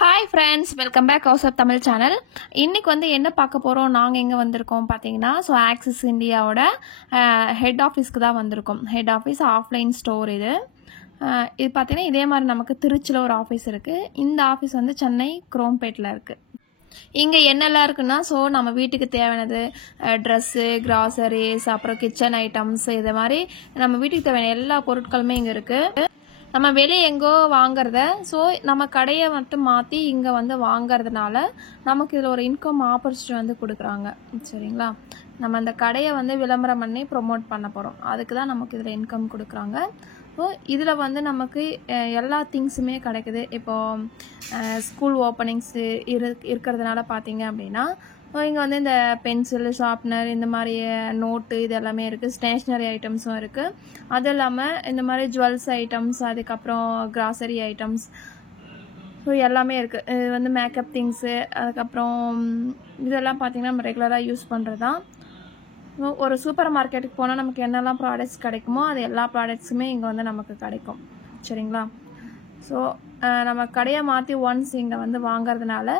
Hi friends, welcome back house of Tamil channel. இன்றைக்கி வந்து என்ன பார்க்க போகிறோம், நாங்கள் எங்கே வந்திருக்கோம் பார்த்தீங்கன்னா, ஆக்சிஸ் இந்தியாவோட ஹெட் ஆஃபீஸ்க்கு தான் வந்திருக்கோம். ஹெட் ஆஃபீஸ் ஆஃப்லைன் ஸ்டோர் இது. இது பார்த்தீங்கன்னா இதே மாதிரி நமக்கு திருச்சியில் ஒரு ஆஃபீஸ் இருக்குது. இந்த ஆஃபீஸ் வந்து சென்னை குரோம்பேட்டில் இருக்குது. இங்கே என்னெல்லாம் இருக்குன்னா, நம்ம வீட்டுக்கு தேவையானது ட்ரெஸ்ஸு, கிராசரிஸ், அப்புறம் கிச்சன் ஐட்டம்ஸ், இது மாதிரி நம்ம வீட்டுக்கு தேவையான எல்லா பொருட்களுமே இங்கே இருக்குது. நம்ம வெளியே எங்கோ வாங்குறத நம்ம கடையை மட்டும் மாற்றி இங்கே வந்து வாங்கிறதுனால நமக்கு இதில் ஒரு இன்கம் ஆப்பர்ச்சுனிட்டி வந்து கொடுக்குறாங்க. சரிங்களா, நம்ம அந்த கடையை வந்து விளம்பரம் பண்ணி ப்ரொமோட் பண்ண போகிறோம். அதுக்கு தான் நமக்கு இதில் இன்கம் கொடுக்குறாங்க. இதில் வந்து நமக்கு எல்லா திங்ஸுமே கிடைக்குது. இப்போது ஸ்கூல் ஓப்பனிங்ஸு இருக்கிறதுனால பார்த்தீங்க அப்படின்னா இங்கே வந்து இந்த பென்சில், ஷார்ப்னர், இந்த மாதிரி நோட்டு இது எல்லாமே இருக்குது. ஸ்டேஷ்னரி ஐட்டம்ஸும் இருக்குது. அது இல்லாமல் இந்த மாதிரி ஜுவல்ஸ் ஐட்டம்ஸ், அதுக்கப்புறம் கிராசரி ஐட்டம்ஸ், எல்லாமே இருக்குது. இது வந்து மேக்கப் திங்ஸு, அதுக்கப்புறம் இதெல்லாம் பார்த்திங்கன்னா நம்ம ரெகுலராக யூஸ் பண்ணுறது தான். ஒரு சூப்பர் மார்க்கெட்டுக்கு போனால் நமக்கு என்னெல்லாம் ப்ராடக்ட்ஸ் கிடைக்குமோ அது எல்லா ப்ராடக்ட்ஸுமே இங்கே வந்து நமக்கு கிடைக்கும். சரிங்களா, நம்ம கடையை மாற்றி ஒன்ஸ் இங்கே வந்து வாங்கிறதுனால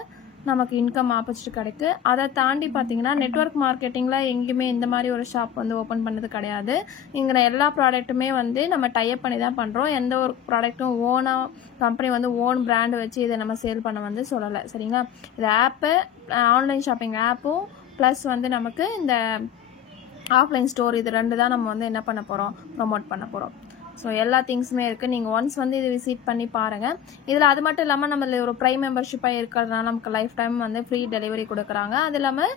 நமக்கு இன்கம் ஆப்பர்ச்சுனிட்டி கிடைக்குது. அதை தாண்டி பார்த்தீங்கன்னா நெட்வொர்க் மார்க்கெட்டிங்கில் எங்கேயுமே இந்த மாதிரி ஒரு ஷாப் வந்து ஓப்பன் பண்ணது கிடையாது. இங்கே எல்லா ப்ராடக்ட்டுமே வந்து நம்ம டைப் பண்ணி தான் பண்ணுறோம். எந்த ஒரு ப்ராடக்ட்டும் ஓனாக கம்பெனி வந்து ஓன் பிராண்டு வச்சு இதை நம்ம சேல் பண்ண வந்து சொல்லலை. சரிங்களா, இது ஆப்பு, ஆன்லைன் ஷாப்பிங் ஆப்பும் ப்ளஸ் வந்து நமக்கு இந்த ஆஃப்லைன் ஸ்டோர், இது ரெண்டு தான் நம்ம வந்து என்ன பண்ண போகிறோம், ப்ரொமோட் பண்ண போகிறோம். எல்லா திங்ஸுமே இருக்குது. நீங்கள் ஒன்ஸ் வந்து இது விசிட் பண்ணி பாருங்கள். இதில் அது மட்டும் இல்லாமல் நம்மள ஒரு ப்ரைம் மெம்பர்ஷிப்பாக இருக்கிறதுனால நமக்கு லைஃப் டைம் வந்து ஃப்ரீ டெலிவரி கொடுக்குறாங்க. அது இல்லாமல்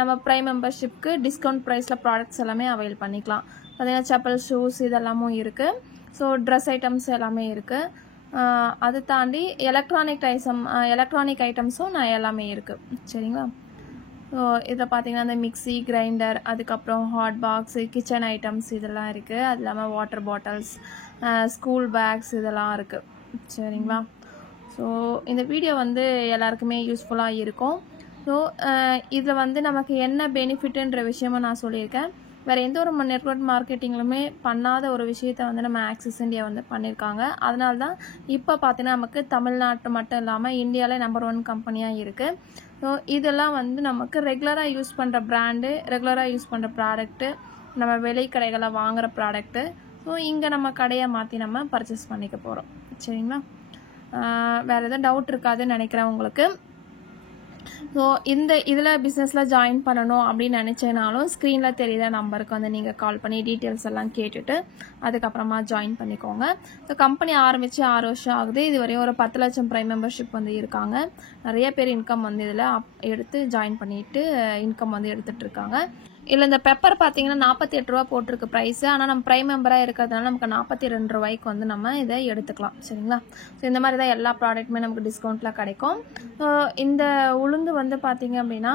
நம்ம ப்ரைம் மெம்பர்ஷிப்க்கு டிஸ்கவுண்ட் ப்ரைஸில் ப்ராடக்ட்ஸ் எல்லாமே அவைல் பண்ணிக்கலாம். பார்த்தீங்கன்னா செப்பல், ஷூஸ் இதெல்லாமும் இருக்குது. ட்ரெஸ் ஐட்டம்ஸ் எல்லாமே இருக்குது. அது தாண்டி எலக்ட்ரானிக் ஐட்டம்ஸும் எல்லாமே இருக்குது. சரிங்களா, இதில் பார்த்தீங்கன்னா இந்த மிக்சி, கிரைண்டர், அதுக்கப்புறம் ஹாட் பாக்ஸு, கிச்சன் ஐட்டம்ஸ் இதெல்லாம் இருக்குது. அது இல்லாமல் வாட்டர் பாட்டில்ஸ், ஸ்கூல் பேக்ஸ் இதெல்லாம் இருக்குது. சரிங்களா, இந்த வீடியோ வந்து எல்லாருக்குமே யூஸ்ஃபுல்லாக இருக்கும். இதில் வந்து நமக்கு என்ன பெனிஃபிட்டுன்ற விஷயமும் நான் சொல்லியிருக்கேன். வேறு எந்த ஒரு நெட்வொர்க் மார்க்கெட்டிங்லுமே பண்ணாத ஒரு விஷயத்தை வந்து நம்ம ஆக்சிஸ் இந்தியா வந்து பண்ணியிருக்காங்க. அதனால தான் இப்போ பார்த்தீங்கன்னா நமக்கு தமிழ்நாட்டு மட்டும் இல்லாமல் இந்தியாவிலே நம்பர் 1 கம்பெனியாக இருக்குது. இதெல்லாம் வந்து நமக்கு ரெகுலராக யூஸ் பண்ணுற பிராண்டு, ரெகுலராக யூஸ் பண்ணுற ப்ராடக்ட்டு, நம்ம விலை கடைகளை வாங்குகிற ப்ராடக்ட்டு. இங்கே நம்ம கடையை மாற்றி நம்ம பர்ச்சேஸ் பண்ணிக்க போகிறோம். சரிங்களா, வேறு எதாவது டவுட் இருக்காதுன்னு நினைக்கிறேன் உங்களுக்கு. இதில் பிஸ்னஸில் ஜாயின் பண்ணணும் அப்படின்னு நினச்சேனாலும் ஸ்க்ரீனில் தெரியுற நம்பருக்கு வந்து நீங்கள் கால் பண்ணி டீட்டெயில்ஸ் எல்லாம் கேட்டுட்டு அதுக்கப்புறமா ஜாயின் பண்ணிக்கோங்க. கம்பெனி ஆரம்பித்து 6 வருஷம் ஆகுது. இது வரையும் ஒரு 10 லட்சம் ப்ரைம் மெம்பர்ஷிப் வந்து இருக்காங்க. நிறைய பேர் இன்கம் வந்து இதில் எடுத்து ஜாயின் பண்ணிவிட்டு இன்கம் வந்து எடுத்துகிட்டு இருக்காங்க. இல்லை இந்த பெப்பர் பார்த்தீங்கன்னா 48 ரூபா போட்டிருக்கு ப்ரைஸு. ஆனால் நம்ம ப்ரைம் மெம்பராக இருக்கிறதுனால நமக்கு 42 ரூபாய்க்கு வந்து நம்ம இதை எடுத்துக்கலாம். சரிங்களா, இந்த மாதிரி தான் எல்லா ப்ராடக்ட்டுமே நமக்கு டிஸ்கவுண்ட்டில் கிடைக்கும். இந்த உளுந்து வந்து பார்த்தீங்க அப்படின்னா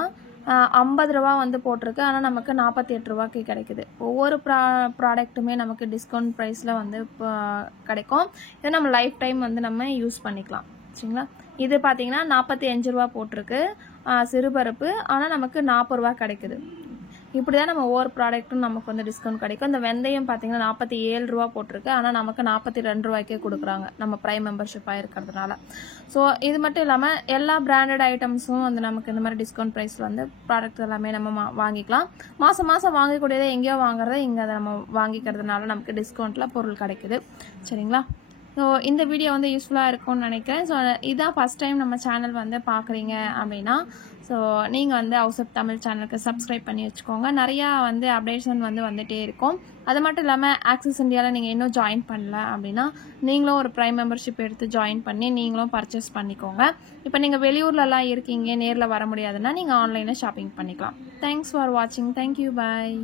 50 ரூபா வந்து போட்டிருக்கு. ஆனால் நமக்கு 48 ரூபாய்க்கு கிடைக்குது. ஒவ்வொரு ப்ராடக்ட்டுமே நமக்கு டிஸ்கவுண்ட் ப்ரைஸில் வந்து கிடைக்கும். இதை நம்ம லைஃப் டைம் வந்து நம்ம யூஸ் பண்ணிக்கலாம். சரிங்களா, இது பார்த்தீங்கன்னா 45 ரூபா போட்டிருக்கு சிறுபருப்பு. ஆனால் நமக்கு 40 ரூபா கிடைக்குது. இப்படி தான் நம்ம ஒவ்வொரு ப்ராடக்ட்டும் நமக்கு வந்து டிஸ்கவுண்ட் கிடைக்கும். இந்த வெந்தயம் பார்த்தீங்கன்னா 47 ரூபா போட்டிருக்கு. ஆனால் நமக்கு 42 ரூபாய்க்கே கொடுக்குறாங்க நம்ம ப்ரைம் மெம்பர்ஷிப்பாக இருக்கிறதுனால. இது மட்டும் இல்லாமல் எல்லா பிராண்டட் ஐட்டம்ஸும் வந்து நமக்கு இந்த மாதிரி டிஸ்கவுண்ட் ப்ரைஸில் வந்து ப்ராடக்ட் எல்லாமே நம்ம வாங்கிக்கலாம். மாதம் மாதம் வாங்கக்கூடியதை எங்கேயோ வாங்குறத இங்கே அதை நம்ம வாங்கிக்கிறதுனால நமக்கு டிஸ்கவுண்ட்டில் பொருள் கிடைக்குது. சரிங்களா, இந்த வீடியோ வந்து யூஸ்ஃபுல்லாக இருக்கும்னு நினைக்கிறேன். இதான் ஃபஸ்ட் டைம் நம்ம சேனல் வந்து பார்க்குறீங்க அப்படின்னா நீங்கள் வந்து ஹவுஸ் ஆஃப் தமிழ் சேனலுக்கு சப்ஸ்கிரைப் பண்ணி வச்சுக்கோங்க. நிறையா வந்து அப்டேஷன் வந்து வந்துகிட்டே இருக்கும். அது மட்டும் இல்லாமல் ஆக்சிஸ் இந்தியாவில் நீங்கள் இன்னும் ஜாயின் பண்ணல அப்படின்னா நீங்களும் ஒரு ப்ரைம் மெம்பர்ஷிப் எடுத்து ஜாயின் பண்ணி நீங்களும் பர்ச்சேஸ் பண்ணிக்கோங்க. இப்போ நீங்கள் வெளியூர்லலாம் இருக்கீங்க, நேரில் வர முடியாதுன்னா நீங்கள் ஆன்லைனில் ஷாப்பிங் பண்ணிக்கலாம். தேங்க்ஸ் ஃபார் வாட்சிங். தேங்க்யூ, பாய்.